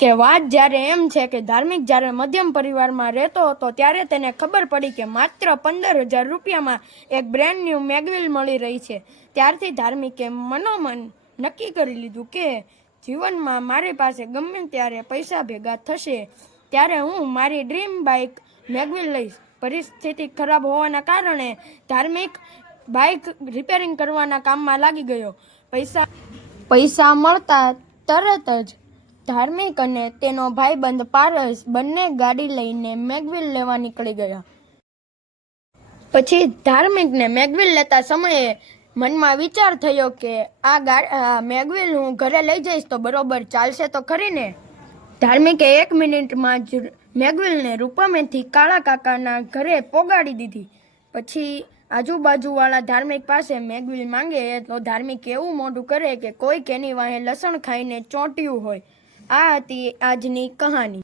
કે વાત જ્યારે એમ છે કે ધાર્મિક જ્યારે મધ્યમ પરિવારમાં રહેતો હતો ત્યારે તેને ખબર પડી કે માત્ર 15,000 રૂપિયામાં એક બ્રેન્ડ ન્યૂ મેગવિલ મળી રહી છે। ત્યારથી ધાર્મિકે મનોમન નક્કી કરી લીધું કે જીવનમાં મારી પાસે ગમે ત્યારે પૈસા ભેગા થશે ત્યારે હું મારી ડ્રીમ બાઇક મેગવિલ લઈશ। પરિસ્થિતિ ખરાબ હોવાના કારણે ધાર્મિક બાઇક રિપેરિંગ કરવાના કામમાં લાગી ગયો। પૈસા મળતા તરત જ ધાર્મિક અને તેનો ભાઈબંધ પારસ બંને ગાડી લઈને મેગવિલ લેવા નીકળી ગયા। પછી ધાર્મિકને મેગવિલ લેતા સમયે મનમાં વિચાર થયો કે આ મેગવિલ હું ઘરે લઈ જઈશ તો બરોબર ચાલશે તો ખરી ને। ધાર્મિકે 1 મિનિટમાં જ મેગવિલને રૂપામેથી કાળા કાકાના ઘરે પોગાડી દીધી। પછી આજુબાજુવાળા ધાર્મિક પાસે મેગવિલ માંગે તો ધાર્મિક એવું મોઢું કરે કે કોઈક એની વાહે લસણ ખાઈને ચોંટ્યું હોય। આ હતી આજની કહાની।